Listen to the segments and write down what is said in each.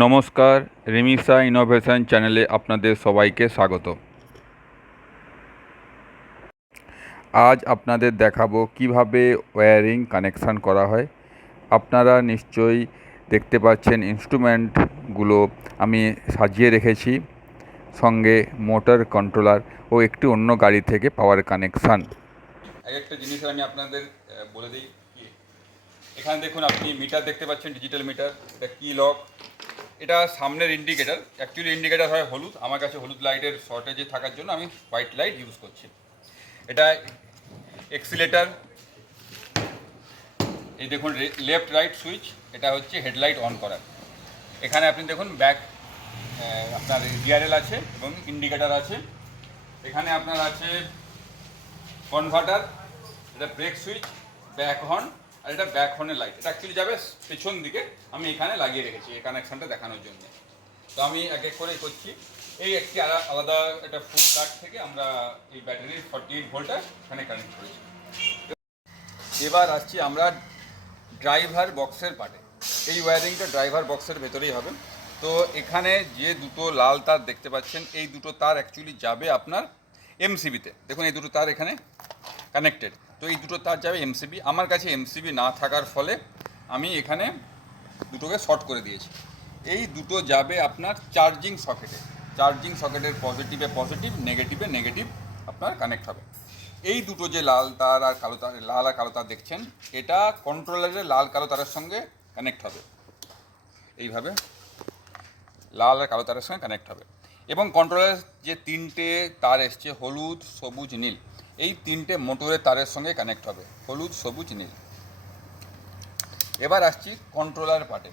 নমস্কার, রিমিসা ইনোভেশন চ্যানেলে আপনাদের সবাইকে স্বাগত। আজ আপনাদের দেখাবো কিভাবে ওয়্যারিং কানেকশান করা হয়। আপনারা নিশ্চয়ই দেখতে পাচ্ছেন ইনস্ট্রুমেন্টগুলো আমি সাজিয়ে রেখেছি, সঙ্গে মোটর কন্ট্রোলার ও একটি অন্য গাড়ি থেকে পাওয়ার কানেকশান। একটা জিনিস আমি আপনাদের বলে দিই। এখানে দেখুন, আপনি মিটার দেখতে পাচ্ছেন, ডিজিটাল মিটার। এটা কি লক, এটা সামনের ইন্ডিকেটার। অ্যাকচুয়ালি ইন্ডিকেটার হয় হলুদ, আমার কাছে হলুদ লাইটের শর্টেজে থাকার জন্য আমি হোয়াইট লাইট ইউজ করছি। এটা এক্সিলেটার। এই দেখুন লেফট রাইট সুইচ, এটা হচ্ছে হেডলাইট অন করার। এখানে আপনি দেখুন ব্যাক আপনার ডিআরএল আছে এবং ইন্ডিকেটার আছে। এখানে আপনার আছে কনভার্টার, এটা ব্রেক সুইচ, ব্যাক হর্ন, আর এটা ব্যাক হর্নের লাইট। এটা অ্যাকচুয়ালি যাবে পেছন দিকে, আমি এখানে লাগিয়ে রেখেছি এই কানেকশানটা দেখানোর জন্য। তো আমি এক এক করে করছি। এই একটি আলাদা একটা ফুড কার্ড থেকে আমরা এই ব্যাটারির 48 ভোল্টটা এখানে কানেক্ট করেছি। এবার আসছি আমরা ড্রাইভার বক্সের পার্টে। এই ওয়্যারিংটা ড্রাইভার বক্সের ভেতরেই হবে। তো এখানে যে দুটো লাল তার দেখতে পাচ্ছেন, এই দুটো তার অ্যাকচুয়ালি যাবে আপনার এমসিবিতে। দেখুন এই দুটো তার এখানে কানেক্টেড। তো এই দুটো তার যাবে এমসিবি। আমার কাছে এমসিবি না থাকার ফলে আমি এখানে দুটোকে শর্ট করে দিয়েছি। এই দুটো যাবে আপনার চার্জিং সকেটে। চার্জিং সকেটের পজিটিভে পজিটিভ, নেগেটিভে নেগেটিভ আপনার কানেক্ট হবে। এই দুটো যে লাল তার আর কালো তার, লাল আর কালো তার দেখছেন, এটা কন্ট্রোলারের লাল কালো তারের সঙ্গে কানেক্ট হবে। এইভাবে লাল আর কালো তারের সঙ্গে কানেক্ট হবে। এবং কন্ট্রোলারের যে তিনটে তার এসছে, হলুদ, সবুজ, নীল, এই তিনটে মোটরের তারের সঙ্গে কানেক্ট হবে, হলুদ, সবুজ, নীল। এবার আসছি কন্ট্রোলার পার্টে।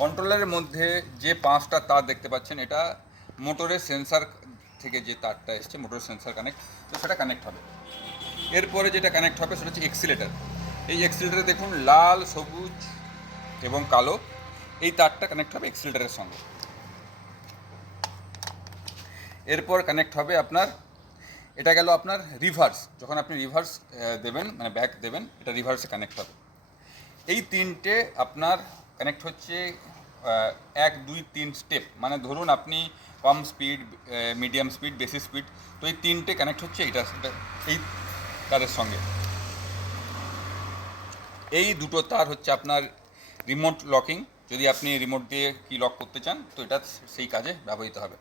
কন্ট্রোলারের মধ্যে যে 5টা তার দেখতে পাচ্ছেন, এটা মোটরের সেন্সার থেকে যে তারটা এসছে, মোটরের সেন্সার কানেক্ট, তো সেটা কানেক্ট হবে। এরপরে যেটা কানেক্ট হবে সেটা হচ্ছে এক্সিলেটার। এই এক্সিলেটারে দেখুন লাল, সবুজ এবং কালো, এই তারটা কানেক্ট হবে এক্সিলেটারের সঙ্গে। এরপর কানেক্ট হবে আপনার, এটা গেল আপনার রিভার্স। যখন আপনি রিভার্স দেবেন, মানে ব্যাক দেবেন, এটা রিভার্সে কানেক্ট হবে। এই তিনটে আপনার কানেক্ট হচ্ছে 1, 2, 3 স্টেপ। মানে ধরুন আপনি কম স্পিড, মিডিয়াম স্পিড, বেশি স্পিড, তো এই তিনটে কানেক্ট হচ্ছে এটা এই তারের সঙ্গে। এই দুটো তার হচ্ছে আপনার রিমোট লকিং। যদি আপনি রিমোট দিয়ে কি লক করতে চান, তো এটা সেই কাজে ব্যবহৃত হবে।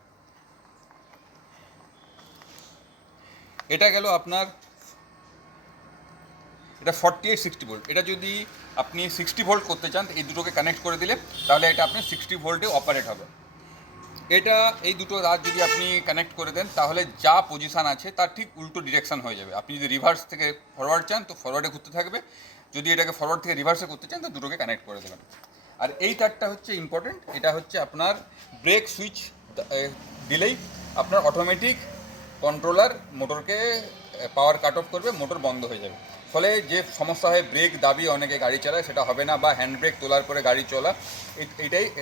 এটা গেল আপনার, এটা 48, 60 ভোল্ট। এটা যদি আপনি 60 ভোল্ট করতে চান, এই দুটোকে কানেক্ট করে দিলে তাহলে এটা আপনি 60 ভোল্টে অপারেট হবে। এটা এই দুটো তার যদি আপনি কানেক্ট করে দেন, তাহলে যা পজিশান আছে তার ঠিক উল্টো ডিরেকশান হয়ে যাবে। আপনি যদি রিভার্স থেকে ফরওয়ার্ড চান, তো ফরওয়ার্ডে ঘুরতে থাকবে। যদি এটাকে ফরওয়ার্ড থেকে রিভার্সে করতে চান, তো দুটোকে কানেক্ট করে দেবেন। আর এই তারটা হচ্ছে ইম্পর্টেন্ট। এটা হচ্ছে আপনার ব্রেক সুইচ দিলেই আপনার অটোমেটিক কন্ট্রোলার মোটরকে পাওয়ার কাট অফ করবে, মোটর বন্ধ হয়ে যাবে। ফলে যে সমস্যা হয় ব্রেক দাবিয়ে অনেকে গাড়ি চালায়, সেটা হবে না, বা হ্যান্ড ব্রেক তোলার পরে গাড়ি চলা,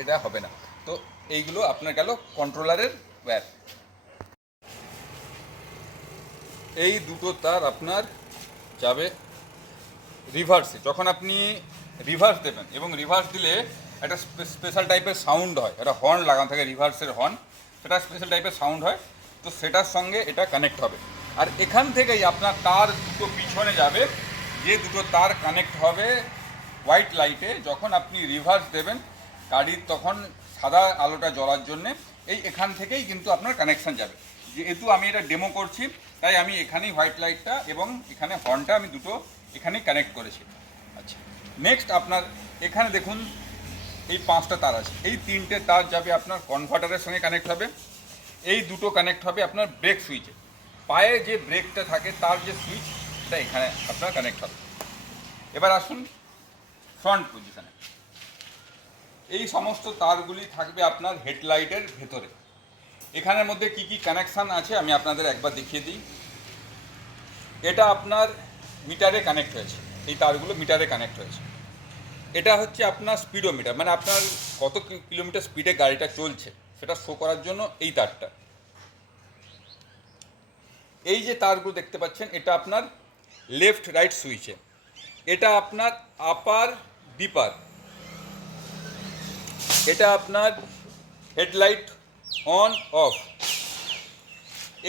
এটা হবে না। তো এইগুলো আপনার গেল কন্ট্রোলারের ওয়্যার। এই দুটো তার আপনার যাবে রিভার্সে। যখন আপনি রিভার্স দেবেন, এবং রিভার্স দিলে একটা স্পেশাল টাইপের সাউন্ড হয়, একটা হর্ন লাগানো থাকে, রিভার্সের হর্ন, সেটা স্পেশাল টাইপের সাউন্ড হয়। তো সেটার সঙ্গে এটা কানেক্ট হবে। আর এখান থেকেই আপনার তার দুটো পিছনে যাবে, যে দুটো তার কানেক্ট হবে হোয়াইট লাইটে। যখন আপনি রিভার্স দেবেন গাড়ির, তখন সাদা আলোটা জ্বলার জন্যে এখান থেকেই কিন্তু আপনার কানেকশান যাবে। যেহেতু আমি এটা ডেমো করছি, তাই আমি এখানেই হোয়াইট লাইটটা এবং এখানে হর্নটা আমি দুটো এখানেই কানেক্ট করেছি। আচ্ছা, নেক্সট আপনার এখানে দেখুন এই 5টা তার আছে। এই 3টে তার যাবে আপনার কনভার্টারের সঙ্গে কানেক্ট হবে। এই দুটো কানেক্ট হবে আপনার ব্রেক সুইচে। পায়ে যে ব্রেকটা থাকে তার যে সুইচ, সেটা এখানে আপনার কানেক্ট হবে। এবার আসুন ফ্রন্ট পজিশানে। এই সমস্ত তারগুলি থাকবে আপনার হেডলাইটের ভেতরে। এখানের মধ্যে কি কি কানেকশান আছে আমি আপনাদের একবার দেখিয়ে দিই। এটা আপনার মিটারে কানেক্ট হয়েছে, এই তারগুলো মিটারে কানেক্ট হয়েছে। এটা হচ্ছে আপনার স্পিডোমিটার, মানে আপনার কত কিলোমিটার স্পিডে গাড়িটা চলছে সেটা শো করার জন্য এই তারটা। এই যে তারগুলো দেখতে পাচ্ছেন, এটা আপনার লেফট রাইট সুইচে। এটা আপনার আপার ডিপার, এটা আপনার হেডলাইট অন অফ,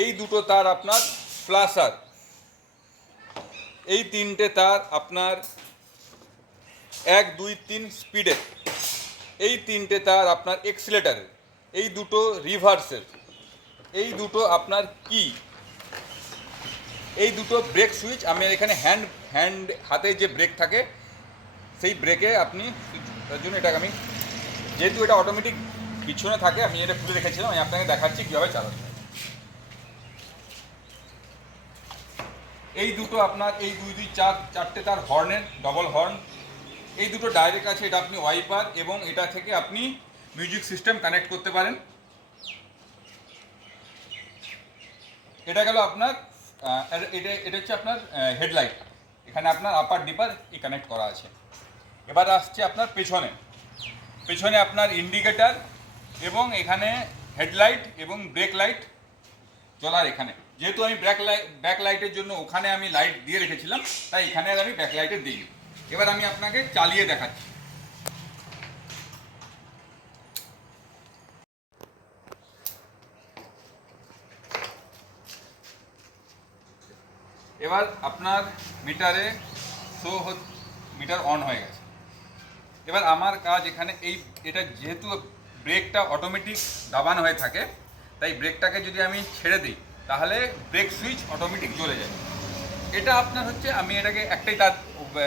এই দুটো তার আপনার ফ্ল্যাশার, এই তিনটে তার আপনার 1 2 3 স্পিডের, এই তিনটে তার আপনার এক্সিলেটারের, এই দুটো রিভার্সের, এই দুটো আপনার কি, এই দুটো ব্রেক সুইচ। আমি এখানে হাতে যে ব্রেক থাকে সেই ব্রেকে আপনি, তার জন্য এটাকে আমি, যেহেতু এটা অটোমেটিক পিছনে থাকে, আমি এটা খুলে রেখেছিলাম, আমি আপনাকে দেখাচ্ছি কীভাবে চালাতে হয়। এই দুটো আপনার এই 2 2 4 4টে তার হর্নের, ডবল হর্ন, এই দুটো ডাইরেক্ট আছে, এটা আপনি ওয়াইপার এবং এটা থেকে আপনি মিউজিক সিস্টেম কানেক্ট করতে পারেন। এটা গেল আপনার এটা হচ্ছে আপনার হেডলাইট, এখানে আপনার আপার ডিপার কানেক্ট করা আছে। এবার আসছে আপনার পেছনে আপনার ইন্ডিকেটার এবং এখানে হেডলাইট এবং ব্রেক লাইট জ্বলার। এখানে যেহেতু আমি ব্যাক লাইটের জন্য ওখানে আমি লাইট দিয়ে রেখেছিলাম, তাই এখানে আর আমি ব্যাক লাইটে দিই। এবার আমি আপনাকে চালিয়ে দেখাচ্ছি। এবার আপনার মিটারে মিটার অন হয়ে গেছে। এবার আমার কাজ এখানে এটা যেহেতু ব্রেকটা অটোমেটিক দাবানো হয়ে থাকে, তাই ব্রেকটাকে যদি আমি ছেড়ে দিই তাহলে ব্রেক সুইচ অটোমেটিক জ্বলে যায়। এটা আপনার হচ্ছে, আমি এটাকে একটাই তার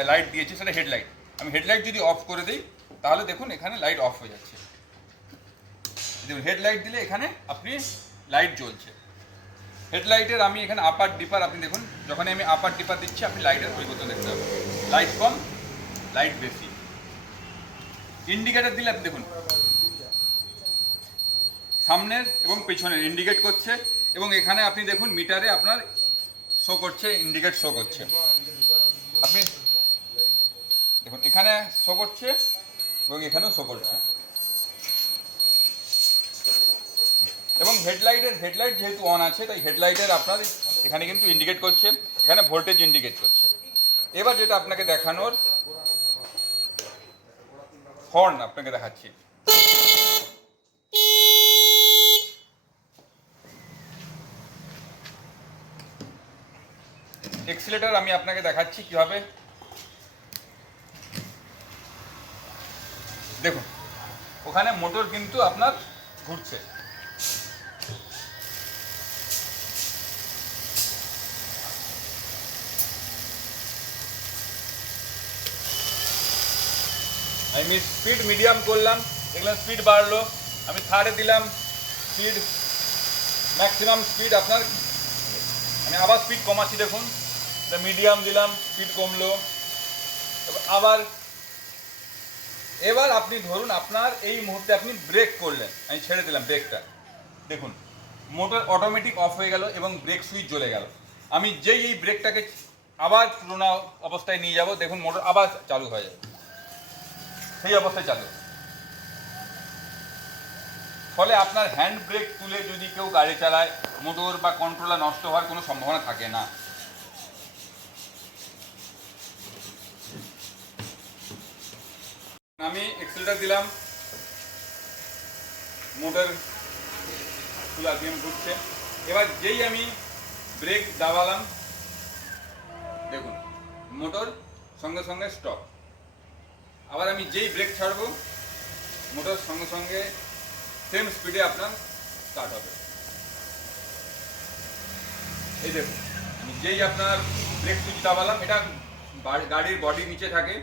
লাইট দিয়েছি, সেটা হেডলাইট। আমি হেডলাইট যদি অফ করে দিই তাহলে দেখুন এখানে লাইট অফ হয়ে যাচ্ছে। দেখুন হেডলাইট দিলে এখানে আপনি লাইট জ্বলছে। হেডলাইটের আমি এখানে আপার ডিপার, আপনি দেখুন যখনই আমি আপার ডিপার দিচ্ছি আপনি লাইটের পরিবর্তন দেখতে পাবেন, লাইট কম, লাইট বেশি। ইন্ডিকেটার দিলে আপনি দেখুন সামনের এবং পেছনের ইন্ডিকেট করছে, এবং এখানে আপনি দেখুন মিটারে আপনার শো করছে, ইন্ডিকেট শো করছে। আপনি দেখুন এখানে শো করছে এবং এখানেও শো করছে। এবং হেডলাইট যেহেতু অন আছে, তাই হেডলাইটের আপনার এখানে কিন্তু ইন্ডিকেট করছে, এখানে ভোল্টেজ ইন্ডিকেট করছে। এবার যেটা আপনাকে দেখানোর, হর্ন আপনাকে দেখাচ্ছি। এক্সিলেটার আমি আপনাকে দেখাচ্ছি কিভাবে। দেখুন ওখানে মোটর কিন্তু আপনার ঘুরছে। আমি স্পিড মিডিয়াম করলাম, দেখলাম স্পিড বাড়লো, আমি থার্ডে দিলাম স্পিড, ম্যাক্সিমাম স্পিড আপনার, আমি আবার স্পিড কমাচ্ছি, দেখুন মিডিয়াম দিলাম, স্পিড কমলো। এবার আপনি ধরুন আপনার এই মুহূর্তে আপনি ব্রেক করলেন, আমি ছেড়ে দিলাম ব্রেকটা, দেখুন মোটর অটোমেটিক অফ হয়ে গেল এবং ব্রেক সুইচ জ্বলে গেল। আমি যেই এই ব্রেকটাকে আবার পুরোনো অবস্থায় নিয়ে যাব, দেখুন মোটর আবার চালু হয়ে যাবে, সেই অবস্থায় চালু। ফলে আপনার হ্যান্ড ব্রেক তুলে যদি কেউ গাড়ি চালায়, মোটর বা কন্ট্রোলার নষ্ট হওয়ার কোনো সম্ভাবনা থাকে না। আমি এক্সেলটার দিলাম, মোটর ফুল আরপিএম ঘুরছে। এবার যেই আমি ব্রেক দাবালাম, দেখুন মোটর সঙ্গে সঙ্গে স্টপ। আবার আমি যেই ব্রেক ছাড়বো, মোটর সঙ্গে সঙ্গে সেম স্পিডে আপনার স্টার্ট হবে। এই দেখুন আমি যেই আপনার ব্রেক সুইচ দাবালাম, এটা গাড়ির বডির নিচে থাকে,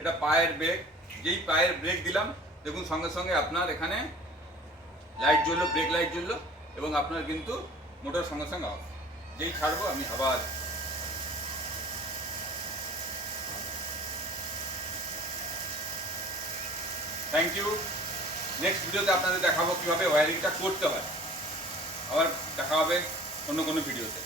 এটা পায়ের ব্রেক, যেই পায়ের ব্রেক দিলাম দেখুন সঙ্গে সঙ্গে আপনার এখানে লাইট জ্বললো, ব্রেক লাইট জ্বললো, এবং আপনার কিন্তু মোটর সঙ্গে সঙ্গে অফ। যেই ছাড়বো আমি আবার, থ্যাংক ইউ। নেক্সট ভিডিওতে আপনাদের দেখাবো কীভাবে ওয়্যারিংটা করতে হয়। আবার দেখা হবে অন্য কোনো ভিডিওতে।